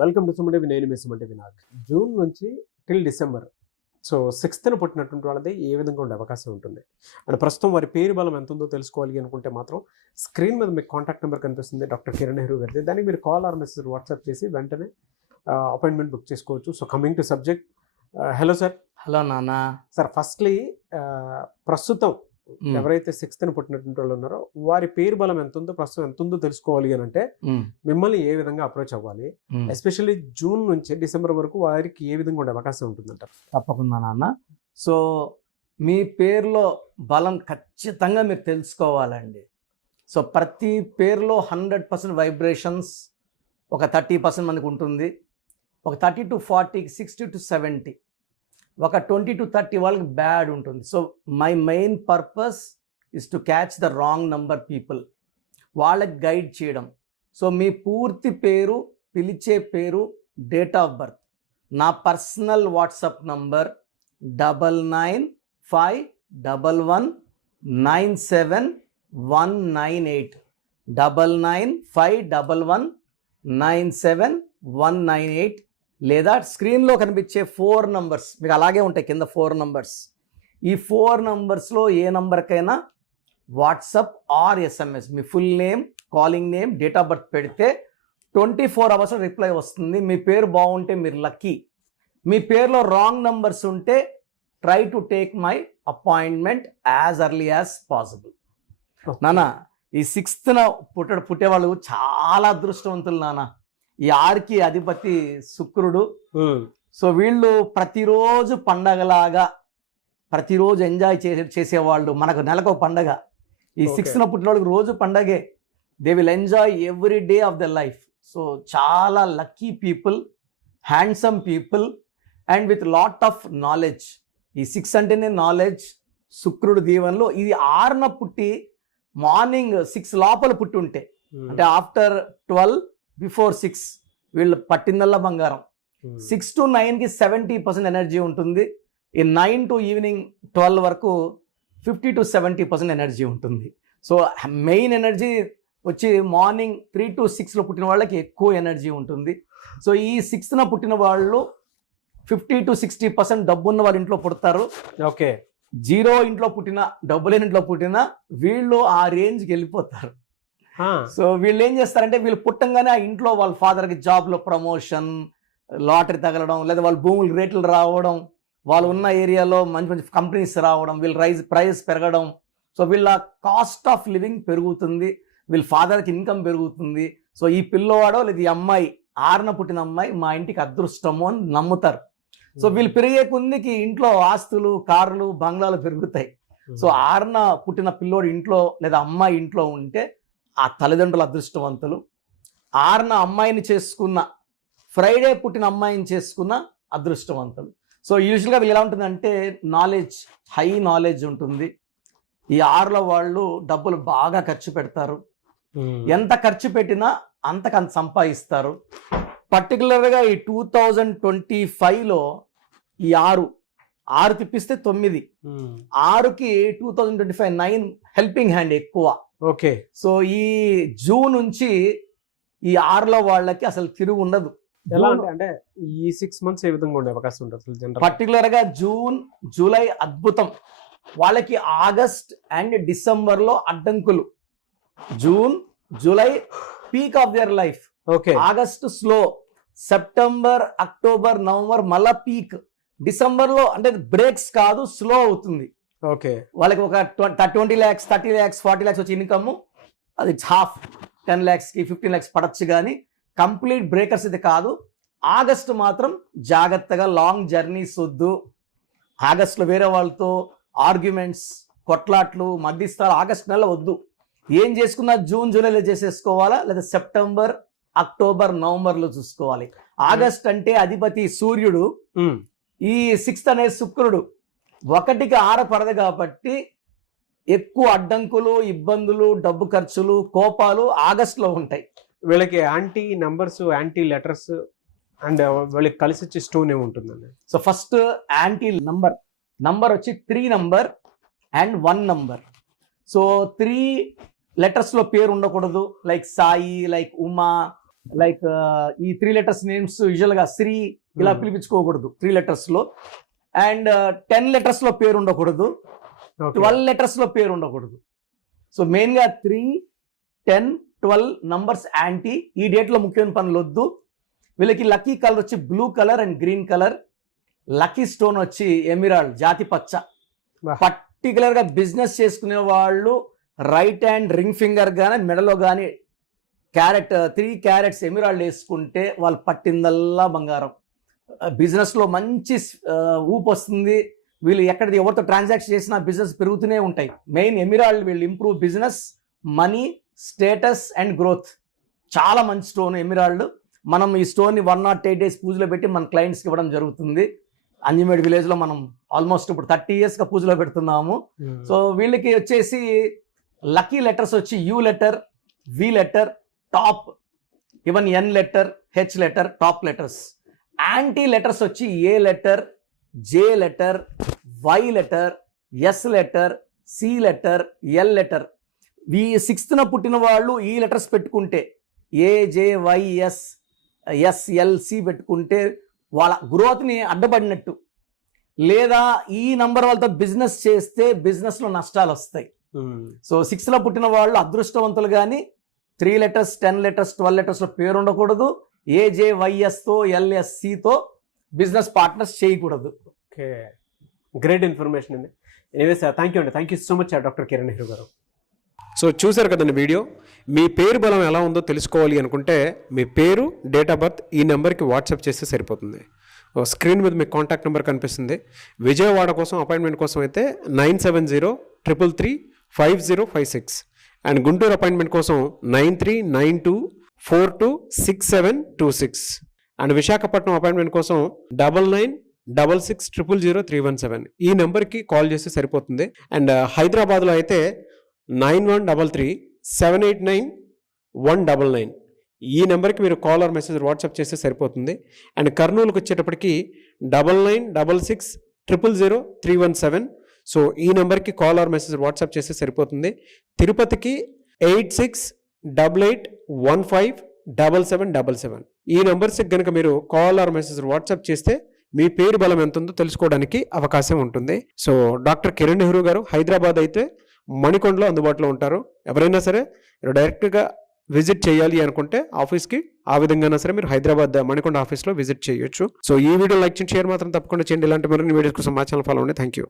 Welcome to Suman నేను మీ Suman Vinayak. June నుంచి till December so 6th పుట్టినటువంటి వాళ్ళది ఏ విధంగా ఉండే అవకాశం ఉంటుంది అండ్ ప్రస్తుతం వారి పేరు బలం ఎంత ఉందో తెలుసుకోవాలి అనుకుంటే మాత్రం స్క్రీన్ మీద మీకు కాంటాక్ట్ నెంబర్ కనిపిస్తుంది, డాక్టర్ కిరణ్ నెహ్రూ గారిది. దానికి మీరు కాల్ ఆర్ మెసేజ్ వాట్సాప్ చేసి వెంటనే అపాయింట్మెంట్ బుక్ చేసుకోవచ్చు. So coming to subject, hello sir. Hello నాన్న. సార్ ఫస్ట్లీ ప్రస్తుతం ఎవరైతే 6th పుట్టినటువంటి వాళ్ళు ఉన్నారో వారి పేరు బలం ఎంత ఉందో ప్రస్తుతం ఎంత ఉందో తెలుసుకోవాలి అని అంటే మిమ్మల్ని ఏ విధంగా అప్రోచ్ అవ్వాలి, ఎస్పెషల్లీ జూన్ నుంచి డిసెంబర్ వరకు వారికి ఏ విధంగా ఉండే అవకాశం ఉంటుందంటారు? తప్పకుండా నాన్న. సో మీ పేరులో బలం ఖచ్చితంగా మీరు తెలుసుకోవాలండి. సో ప్రతి పేరులో 100% వైబ్రేషన్స్ ఒక 30% మనకు ఉంటుంది, ఒక 30 to 40, 60 to 70, ఒక 20 to 30 వాళ్ళకి బ్యాడ్ ఉంటుంది. So my main purpose is to catch the wrong number people, వాళ్ళకి గైడ్ చేయడం. సో మీ పూర్తి పేరు, పిలిచే పేరు, డేట్ ఆఫ్ బర్త్, నా పర్సనల్ వాట్సాప్ నంబర్ 9951197198 9951197198 లేదా స్క్రీన్లో కనిపించే 4 నంబర్స్ మీకు అలాగే ఉంటాయి కింద 4 నంబర్స్. ఈ 4 నంబర్స్లో ఏ నంబర్కైనా వాట్సాప్ ఆర్ ఎస్ఎంఎస్ మీ full name, calling name, date of birth పెడితే 24 hours రిప్లై వస్తుంది. మీ పేరు బాగుంటే మీరు లక్కీ, మీ పేరులో రాంగ్ నంబర్స్ ఉంటే try to take my appointment as early as possible. నాన్న ఈ 6th పుట్టేవాళ్ళు చాలా అదృష్టవంతులు నాన్న. ఈ 6కి అధిపతి శుక్రుడు. సో వీళ్ళు ప్రతిరోజు పండగలాగా ప్రతిరోజు ఎంజాయ్ చేసేవాళ్ళు. మనకు నెలకు ఒక పండగ. ఈ 6th పుట్టిన వాళ్ళకి రోజు పండగే. They will enjoy every day of the life. So చాలా lucky people, handsome people and with lot of knowledge. ఈ 6 అంటేనే నాలెడ్జ్, శుక్రుడు దీవెనలు. ఇది 6న పుట్టి మార్నింగ్ 6 లోపల పుట్టి ఉంటే అంటే ఆఫ్టర్ 12 బిఫోర్ 6 వీళ్ళు పట్టిందల్లా బంగారం. 6 to 9కి 70% ఎనర్జీ ఉంటుంది. ఈ 9 to ఈవినింగ్ 12 వరకు 50 to 70% ఎనర్జీ ఉంటుంది. సో మెయిన్ ఎనర్జీ వచ్చి మార్నింగ్ 3 to 6లో పుట్టిన వాళ్ళకి ఎక్కువ ఎనర్జీ ఉంటుంది. సో ఈ 6న పుట్టిన వాళ్ళు 50 to 60% డబ్బున్న వాళ్ళ ఇంట్లో పుడతారు. ఓకే, 0 ఇంట్లో పుట్టిన, డబ్బు లేని ఇంట్లో పుట్టిన వీళ్ళు ఆ రేంజ్కి వెళ్ళిపోతారు. సో వీళ్ళు ఏం చేస్తారంటే వీళ్ళు పుట్టంగానే ఆ ఇంట్లో వాళ్ళ ఫాదర్కి జాబ్లో ప్రమోషన్, లాటరీ తగలడం, లేదా వాళ్ళ భూములు రేట్లు రావడం, వాళ్ళు ఉన్న ఏరియాలో మంచి మంచి కంపెనీస్ రావడం, వీళ్ళు ప్రైస్ పెరగడం. సో వీళ్ళ కాస్ట్ ఆఫ్ లివింగ్ పెరుగుతుంది, వీళ్ళ ఫాదర్కి ఇన్కమ్ పెరుగుతుంది. సో ఈ పిల్లవాడో లేదా ఈ అమ్మాయి 6న పుట్టిన అమ్మాయి మా ఇంటికి అదృష్టము అని నమ్ముతారు. సో వీళ్ళు పెరిగే కొద్దికి ఇంట్లో ఆస్తులు, కార్లు, బంగ్లాలు పెరుగుతాయి. సో 6న పుట్టిన పిల్లోడు ఇంట్లో లేదా అమ్మాయి ఇంట్లో ఉంటే ఆ తల్లిదండ్రులు అదృష్టవంతులు. 6న అమ్మాయిని చేసుకున్న, ఫ్రైడే పుట్టిన అమ్మాయిని చేసుకున్న అదృష్టవంతులు. సో యూజువల్గా వీళ్ళు ఎలా ఉంటుందంటే నాలెడ్జ్, హై నాలెడ్జ్ ఉంటుంది. ఈ 6లో వాళ్ళు డబ్బులు బాగా ఖర్చు పెడతారు. ఎంత ఖర్చు పెట్టినా అంత సంపాదిస్తారు. పర్టికులర్గా ఈ 2025లో ఈ 6 తిప్పిస్తే 9, 6కి 2025 9 హెల్పింగ్ హ్యాండ్ ఎక్కువ. ఓకే, సో ఈ జూన్ నుంచి ఈ 6లో వాళ్ళకి అసలు తిరుగు ఉండదు. ఎలా అంటే ఈ 6 months ఏ విధంగా ఉండే అవకాశం ఉంటుంది? పర్టికులర్గా జూన్, జూలై అద్భుతం. వాళ్ళకి ఆగస్ట్ అండ్ డిసెంబర్లో అడ్డంకులు. June, July peak of their life. Okay, August slow, September, October, November మళ్ళా పీక్. డిసెంబర్లో అంటే బ్రేక్స్ కాదు, స్లో అవుతుంది. ఓకే, వాళ్ళకి ఒక 20 lakhs, 30 lakhs, 40 lakhs వచ్చి ఇన్కమ్, అది హాఫ్ 10 lakhsకి 15 lakhs పడచ్చు, కానీ కంప్లీట్ బ్రేకర్స్ ఇది కాదు. ఆగస్ట్ మాత్రం జాగ్రత్తగా, లాంగ్ జర్నీస్ వద్దు. ఆగస్ట్లో వేరే వాళ్ళతో ఆర్గ్యుమెంట్స్, కొట్లాట్లు, మధ్యస్థాలు ఆగస్ట్ నెల వద్దు. ఏం చేసుకున్నా జూన్, జూలైలో చేసేసుకోవాలా, లేదా సెప్టెంబర్, అక్టోబర్, నవంబర్లో చూసుకోవాలి. ఆగస్ట్ అంటే అధిపతి సూర్యుడు, ఈ 6th అనే శుక్రుడు. 1కి 6 పడదు కాబట్టి ఎక్కువ అడ్డంకులు, ఇబ్బందులు, డబ్బు ఖర్చులు, కోపాలు ఆగస్టులో ఉంటాయి. వీళ్ళకి anti numbers, anti letters and వీళ్ళకి కలిసి వచ్చే స్టోన్ ఏముంటుందండి? సో ఫస్ట్ యాంటీ నంబర్ వచ్చి 3 number and 1 number. So 3 letters లో పేరు ఉండకూడదు. Like Sai, like Uma, like ఈ 3 letters నేమ్స్ యూజువల్గా శ్రీ ఇలా పిలిపించుకోకూడదు 3 letters లో. అండ్ 10 letters లో పేరు ఉండకూడదు, 12 letters లో పేరు ఉండకూడదు. సో మెయిన్గా 3, 10, 12 నంబర్స్ యాంటీ. ఈ డేట్లో ముఖ్యమైన పనులు వద్దు. వీళ్ళకి లక్కీ కలర్ వచ్చి blue colour and green colour. Lucky stone వచ్చి ఎమిరాల్డ్, జాతి పచ్చ. పర్టికులర్గా బిజినెస్ చేసుకునే వాళ్ళు రైట్ హ్యాండ్ రింగ్ ఫింగర్ కానీ మెడలో కానీ 3 carats ఎమిరాల్డ్ వేసుకుంటే వాళ్ళు పట్టిందల్లా బంగారం. బిజినెస్లో మంచి ఊపు వస్తుంది. వీళ్ళు ఎవరితో ట్రాన్సాక్షన్ చేసినా బిజినెస్ పెరుగుతూనే ఉంటాయి. మెయిన్ ఎమిరాల్డ్ వీళ్ళు improve business, money, status and growth. చాలా మంచి స్టోన్ ఎమిరాల్డ్. మనం ఈ స్టోన్ని 108 days పూజలో పెట్టి మన క్లయింట్స్కి ఇవ్వడం జరుగుతుంది. అంజిమేడ్ విలేజ్లో మనం ఆల్మోస్ట్ ఇప్పుడు 30 yearsగా పూజలో పెడుతున్నాము. సో వీళ్ళకి వచ్చేసి లక్కీ లెటర్స్ వచ్చి U letter, V letter, top, even N letter, H letter, top letters. Anti letters వచ్చి A letter, J letter, Y letter, S letter, C letter, L letter. ఈ 6th పుట్టిన వాళ్ళు ఈ లెటర్స్ పెట్టుకుంటే A, J, Y, S, L, C పెట్టుకుంటే వాళ్ళ గ్రోత్ని అడ్డపడినట్టు. లేదా ఈ నంబర్ వాళ్ళతో బిజినెస్ చేస్తే బిజినెస్లో నష్టాలు వస్తాయి. సో 6th పుట్టిన వాళ్ళు అదృష్టవంతులు. కానీ 3 letters, 10 letters, 12 letters లో పేరు ఉండకూడదు. ఏజేవైఎస్తో, ఎల్ఎస్సితో బిజినెస్ పార్ట్నర్స్ చేయకూడదు. ఓకే, గ్రేట్ ఇన్ఫర్మేషన్ అండి. ఎనీవే సార్, థ్యాంక్ యూ అండి. Thank you so much doctor Kiran Nehru గారు. సో చూసారు కదండి వీడియో. మీ పేరు బలం ఎలా ఉందో తెలుసుకోవాలి అనుకుంటే మీ పేరు, డేట్ ఆఫ్ బర్త్ ఈ నెంబర్కి వాట్సాప్ చేస్తే సరిపోతుంది. స్క్రీన్ మీద మీకు కాంటాక్ట్ నెంబర్ కనిపిస్తుంది. విజయవాడ కోసం అపాయింట్మెంట్ కోసం అయితే 9703335056 అండ్ గుంటూరు అపాయింట్మెంట్ కోసం 9392426726 అండ్ విశాఖపట్నం అపాయింట్మెంట్ కోసం 9966600317 ఈ నెంబర్కి కాల్ చేస్తే సరిపోతుంది. అండ్ హైదరాబాద్లో అయితే 9133789199 ఈ నెంబర్కి మీరు కాల్ ఆర్ మెసేజ్ వాట్సాప్ చేస్తే సరిపోతుంది. అండ్ కర్నూలుకి వచ్చేటప్పటికి 9966000317 సో ఈ నెంబర్కి కాల్ ఆర్ మెసేజ్ వాట్సాప్ చేస్తే సరిపోతుంది. తిరుపతికి 8688157777 ఈ నెంబర్స్కి కనుక మీరు కాల్ ఆర్ మెసేజ్ వాట్సాప్ చేస్తే మీ పేరు బలం ఎంత ఉందో తెలుసుకోవడానికి అవకాశం ఉంటుంది. సో డాక్టర్ కిరణ్ నెహ్రూ గారు హైదరాబాద్ అయితే మణికొండలో అందుబాటులో ఉంటారు. ఎవరైనా సరే డైరెక్ట్గా విజిట్ చేయాలి అనుకుంటే ఆఫీస్కి ఆ విధంగా సరే మీరు హైదరాబాద్ మణికొండ ఆఫీస్లో విజిట్ చేయొచ్చు. సో ఈ వీడియో లైక్ చేయండి, షేర్ మాత్రం తప్పకుండా చేయండి. ఇలాంటి మరిన్ని వీడియోస్ కోసం మా ఛానల్ ఫాలో అవ్వండి. Thank you.